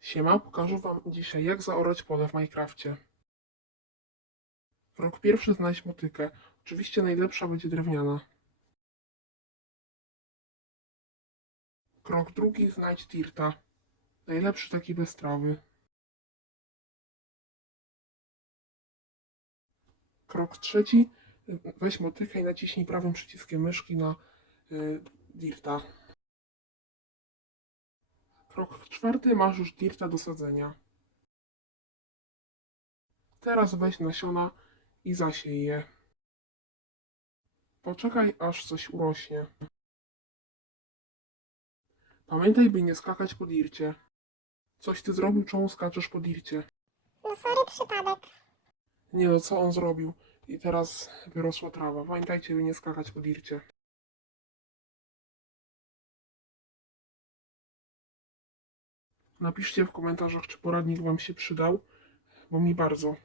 Siema, pokażę Wam dzisiaj jak zaorać pole w Minecrafcie. Krok pierwszy znajdź motykę. Oczywiście najlepsza będzie drewniana. Krok drugi znajdź dirta. Najlepszy taki bez trawy. Krok trzeci weź motykę i naciśnij prawym przyciskiem myszki na y, dirta. Krok czwarty, masz już dirta do sadzenia. Teraz weź nasiona i zasiej je. Poczekaj, aż coś urośnie. Pamiętaj, by nie skakać po dircie. Coś ty zrobił, czemu skaczesz po dircie? No sorry, przypadek. Nie no, co on zrobił? I teraz wyrosła trawa. Pamiętajcie, by nie skakać po dircie. Napiszcie w komentarzach, czy poradnik Wam się przydał, bo mi bardzo.